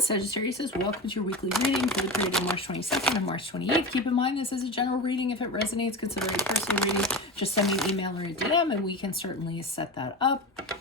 Sagittarius, welcome to your weekly reading for the period of March 22nd and March 28th. Keep in mind this is a general reading. If it resonates, consider it a personal reading. Just send me an email or a DM and we can certainly set that up.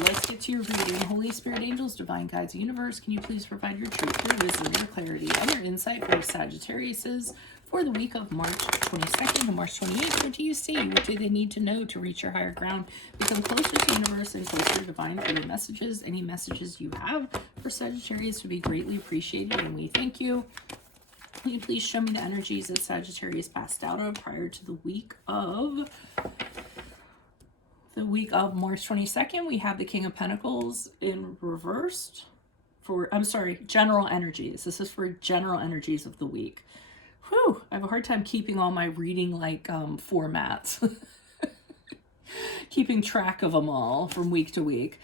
Let's get to your reading. Holy Spirit, angels, divine guides, universe, can you please provide your truth, your wisdom, your clarity, and your insight for Sagittarius for the week of March 22nd to March 28th? What do you see? What do they need to know to reach your higher ground? Become closer to universe and closer to divine for your messages. Any messages you have for Sagittarius would be greatly appreciated, and we thank you. Can you please show me the energies that Sagittarius passed out of prior to the week of March 22nd? We have the King of Pentacles in reversed for, I'm sorry, general energies. This is for general energies of the week. Whew, I have a hard time keeping all my reading like formats. Keeping track of them all from week to week.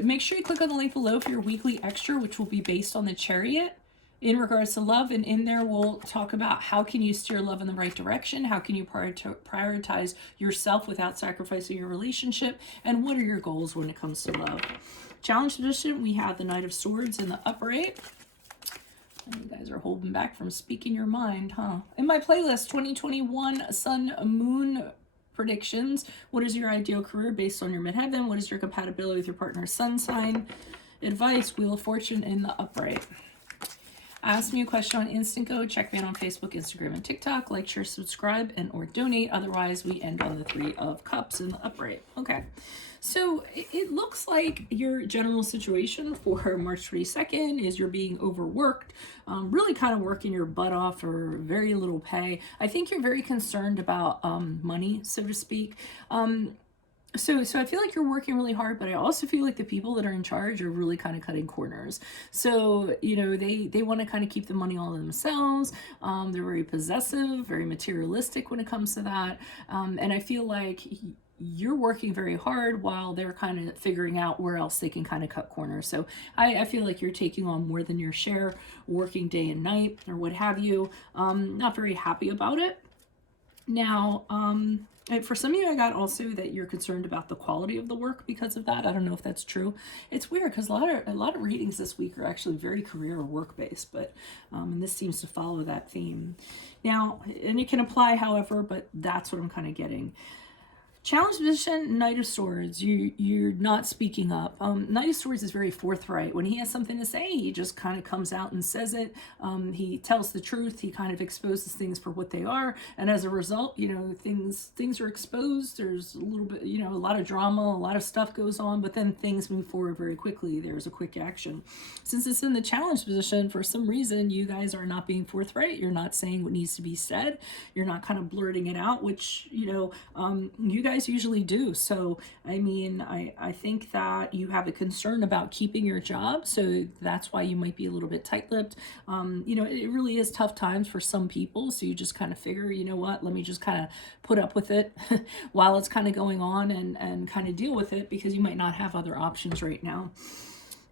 Make sure you click on the link below for your weekly extra, which will be based on the Chariot in regards to love. And in there, we'll talk about how can you steer love in the right direction? How can you prioritize yourself without sacrificing your relationship? And what are your goals when it comes to love? Challenge position, we have the Knight of Swords in the upright. You guys are holding back from speaking your mind, huh? In my playlist, 2021 Sun Moon predictions. What is your ideal career based on your midheaven? What is your compatibility with your partner's sun sign? Advice, Wheel of Fortune in the upright. Ask me a question on Instant Go. Check me out on Facebook, Instagram, and TikTok. Like, share, subscribe, and or donate. Otherwise, we end on the Three of Cups in the upright. Okay. So it looks like your general situation for March 22nd is you're being overworked, really kind of working your butt off for very little pay. I think you're very concerned about money, so to speak. So I feel like you're working really hard, but I also feel like the people that are in charge are really kind of cutting corners. So, you know, they want to kind of keep the money all to themselves. They're very possessive, very materialistic when it comes to that. And I feel like you're working very hard while they're kind of figuring out where else they can kind of cut corners. So I feel like you're taking on more than your share, working day and night or what have you. Not very happy about it. Now, for some of you, I got also that you're concerned about the quality of the work because of that. I don't know if that's true. It's weird because a lot of readings this week are actually very career or work based, but and this seems to follow that theme. Now, and it can apply, however, but that's what I'm kind of getting. Challenge position, Knight of Swords. You're not speaking up. Knight of Swords is very forthright. When he has something to say, he just kind of comes out and says it. He tells the truth. He kind of exposes things for what they are, and as a result, you know, things are exposed. There's a little bit, you know, a lot of drama, a lot of stuff goes on, but then things move forward very quickly. There's a quick action. Since it's in the challenge position, for some reason, you guys are not being forthright. You're not saying what needs to be said. You're not kind of blurting it out, which, you know, you guys usually do. So I mean, I think that you have a concern about keeping your job, so that's why you might be a little bit tight-lipped. You know, it really is tough times for some people, so you just kind of figure, you know what, let me just kind of put up with it while it's kind of going on and kind of deal with it, because you might not have other options right now.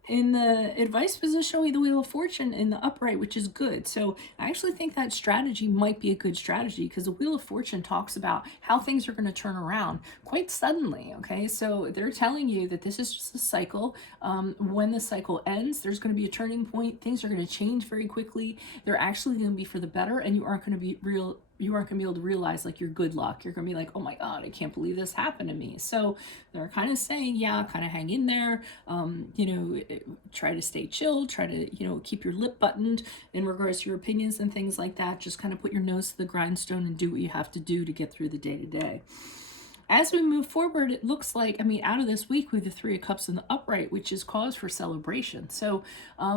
In the advice position, we have the Wheel of Fortune in the upright, which is good. So I actually think that strategy might be a good strategy, because the Wheel of Fortune talks about how things are going to turn around quite suddenly. Okay, so they're telling you that this is just a cycle. When the cycle ends, there's going to be a turning point. Things are going to change very quickly. They're actually going to be for the better, and you aren't going to be able to realize like your good luck. You're gonna be like, oh my God, I can't believe this happened to me. So they're kind of saying, yeah, kind of hang in there, you know, try to stay chill, try to, you know, keep your lip buttoned in regards to your opinions and things like that. Just kind of put your nose to the grindstone and do what you have to do to get through the day to day. As we move forward, it looks like, I mean, out of this week, we have the Three of Cups in the upright, which is cause for celebration. So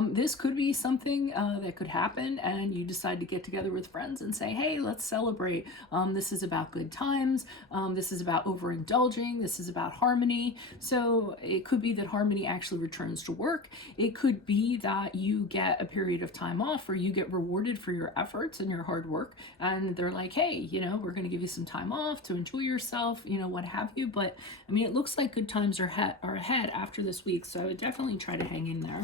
this could be something that could happen, and you decide to get together with friends and say, hey, let's celebrate. This is about good times. This is about overindulging. This is about harmony. So it could be that harmony actually returns to work. It could be that you get a period of time off, or you get rewarded for your efforts and your hard work. And they're like, hey, you know, we're going to give you some time off to enjoy yourself, you know, what have you. But I mean, it looks like good times are ahead after this week, so I would definitely try to hang in there.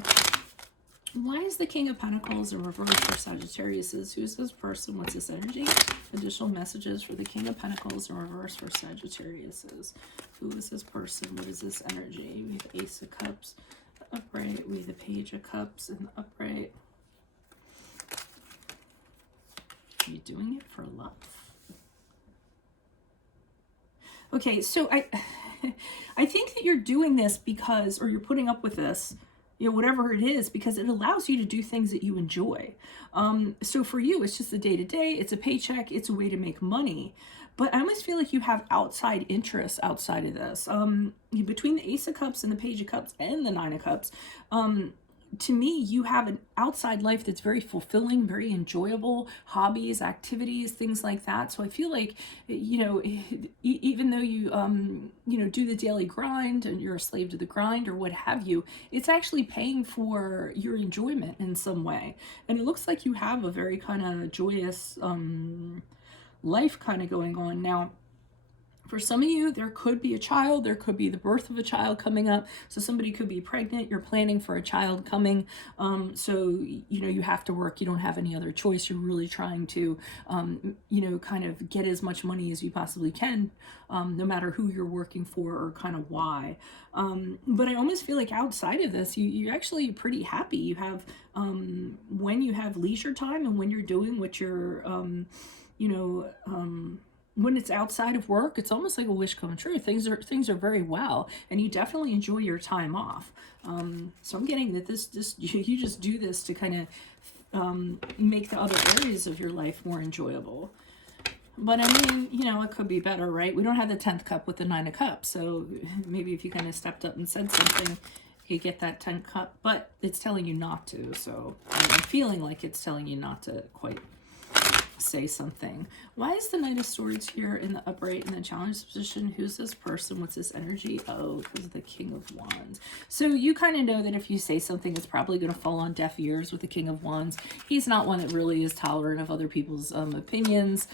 Why is the King of Pentacles in reverse for Sagittarius? Who's this person? What's this energy? Additional messages for the King of Pentacles in reverse for Sagittarius. Who is this person? What is this energy? We have Ace of Cups, the upright. We have the Page of Cups in the upright. Are you doing it for love? Okay, so I think that you're doing this because, or you're putting up with this, you know, whatever it is, because it allows you to do things that you enjoy. So for you, it's just a day-to-day, it's a paycheck, it's a way to make money. But I almost feel like you have outside interests outside of this. Between the Ace of Cups and the Page of Cups and the Nine of Cups, to me, you have an outside life that's very fulfilling, very enjoyable, hobbies, activities, things like that. So I feel like, you know, even though you, you know, do the daily grind and you're a slave to the grind or what have you, it's actually paying for your enjoyment in some way. And it looks like you have a very kind of joyous life kind of going on. Now, for some of you, there could be a child, there could be the birth of a child coming up. So somebody could be pregnant, you're planning for a child coming. So, you know, you have to work, you don't have any other choice. You're really trying to, you know, kind of get as much money as you possibly can, no matter who you're working for or kind of why. But I almost feel like outside of this, you're actually pretty happy. You have, when you have leisure time and when you're doing what you're, you know, when it's outside of work, it's almost like a wish come true. Things are very well, and you definitely enjoy your time off. So I'm getting that this you just do this to kind of make the other areas of your life more enjoyable. But I mean, you know, it could be better, right? We don't have the 10th cup with the 9 of Cups, so maybe if you kind of stepped up and said something, you get that 10th cup. But it's telling you not to. So I'm feeling like it's telling you not to quite say something. Why is the Knight of Swords here in the upright in the challenge position? Who's this person? What's this energy? Oh, because of the King of Wands. So you kind of know that if you say something, it's probably going to fall on deaf ears with the King of Wands. He's not one that really is tolerant of other people's opinions.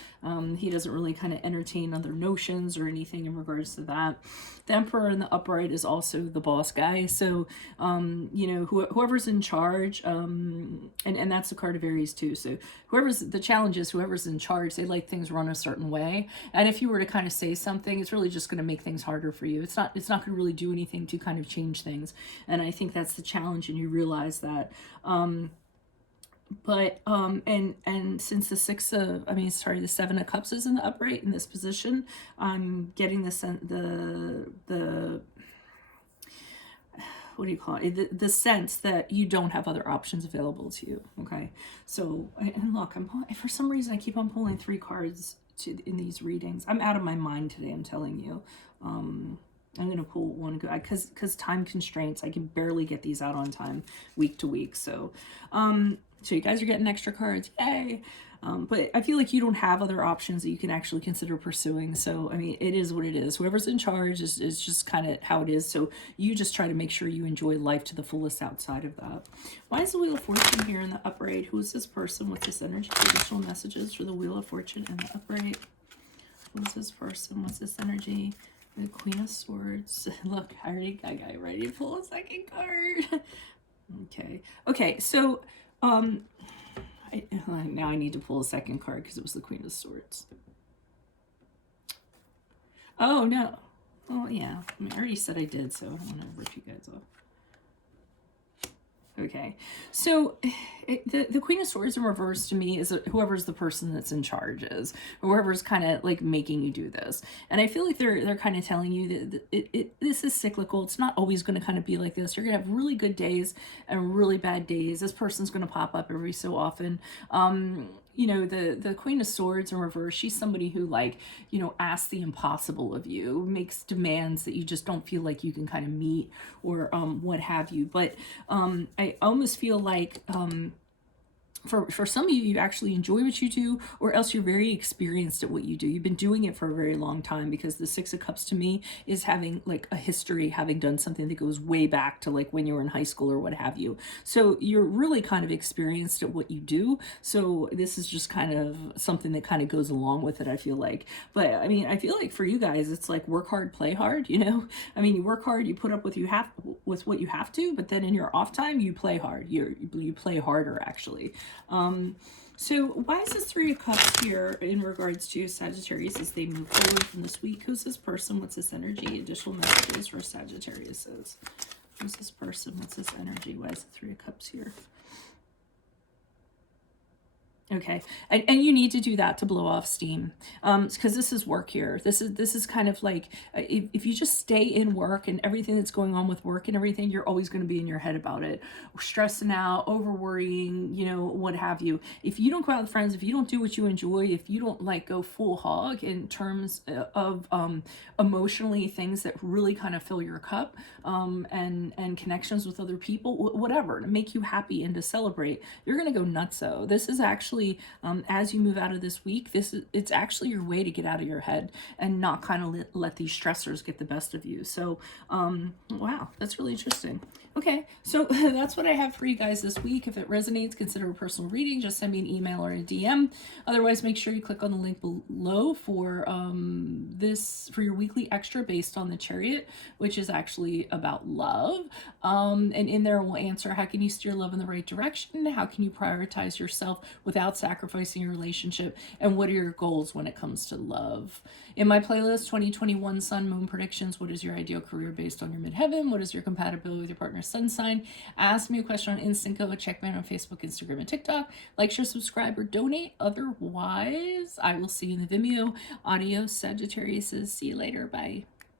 He doesn't really kind of entertain other notions or anything in regards to that. The Emperor in the upright is also the boss guy. So, you know, whoever's in charge, and that's the card of Aries too. So the challenge is whoever's in charge, they like things run a certain way. And if you were to kind of say something, it's really just going to make things harder for you. It's not going to really do anything to kind of change things. And I think that's the challenge, and you realize that. But and since the the 7 of Cups is in the upright in this position, I'm getting the what do you call it? The sense that you don't have other options available to you. Okay, so and look, for some reason I keep on pulling 3 cards in these readings. I'm out of my mind today, I'm telling you. I'm gonna pull one because time constraints. I can barely get these out on time week to week. So so you guys are getting extra cards, yay! But I feel like you don't have other options that you can actually consider pursuing. So, I mean, it is what it is. Whoever's in charge is just kind of how it is. So you just try to make sure you enjoy life to the fullest outside of that. Why is the Wheel of Fortune here in the upright? Who is this person? What's this energy? Additional messages for the Wheel of Fortune in the upright. Who is this person? What's this energy? The Queen of Swords. Look, I got ready to pull a second card. Okay, so now I need to pull a second card because it was the Queen of Swords. Oh, no. Oh, yeah. I already said I did, so I don't want to rip you guys off. Okay, so the Queen of Swords in reverse to me is whoever's the person that's in charge is, whoever's kind of like making you do this. And I feel like they're kind of telling you that this is cyclical. It's not always going to kind of be like this. You're going to have really good days and really bad days. This person's going to pop up every so often. You know, the Queen of Swords in reverse, she's somebody who, like, you know, asks the impossible of you, makes demands that you just don't feel like you can kind of meet or what have you. But I almost feel like for some of you, you actually enjoy what you do, or else you're very experienced at what you do. You've been doing it for a very long time, because the 6 of Cups to me is having like a history, having done something that goes way back to like when you were in high school or what have you. So you're really kind of experienced at what you do. So this is just kind of something that kind of goes along with it, I feel like. But I mean, I feel like for you guys, it's like work hard, play hard, you know? I mean, you work hard, you put up with what you have to, but then in your off time, you play hard. You play harder, actually. So why is this 3 of Cups here in regards to Sagittarius as they move forward from this week? Who's this person? What's this energy? Additional messages for Sagittarius. Who's this person? What's this energy? Why is the Three of Cups here? Okay, and you need to do that to blow off steam, because this is work here. This is kind of like, if you just stay in work and everything that's going on with work and everything, you're always going to be in your head about it, stressing out, over worrying, you know, what have you. If you don't go out with friends, if you don't do what you enjoy, if you don't like go full hog in terms of emotionally things that really kind of fill your cup, and connections with other people, whatever, to make you happy and to celebrate, you're going to go nutso. This is actually, as you move out of this week, it's actually your way to get out of your head and not kind of let these stressors get the best of you. So wow, that's really interesting. Okay, so that's what I have for you guys this week. If it resonates, consider a personal reading. Just send me an email or a DM. Otherwise, make sure you click on the link below for for your weekly extra based on the Chariot, which is actually about love. And in there we'll answer, how can you steer love in the right direction? How can you prioritize yourself without sacrificing your relationship? And what are your goals when it comes to love? In my playlist, 2021 Sun Moon Predictions, what is your ideal career based on your midheaven? What is your compatibility with your partner's sun sign? Ask me a question on Instant Go. Check me out on Facebook, Instagram, and TikTok. Like, share, subscribe, or donate. Otherwise, I will see you in the Vimeo. Adios, Sagittarius. See you later. Bye.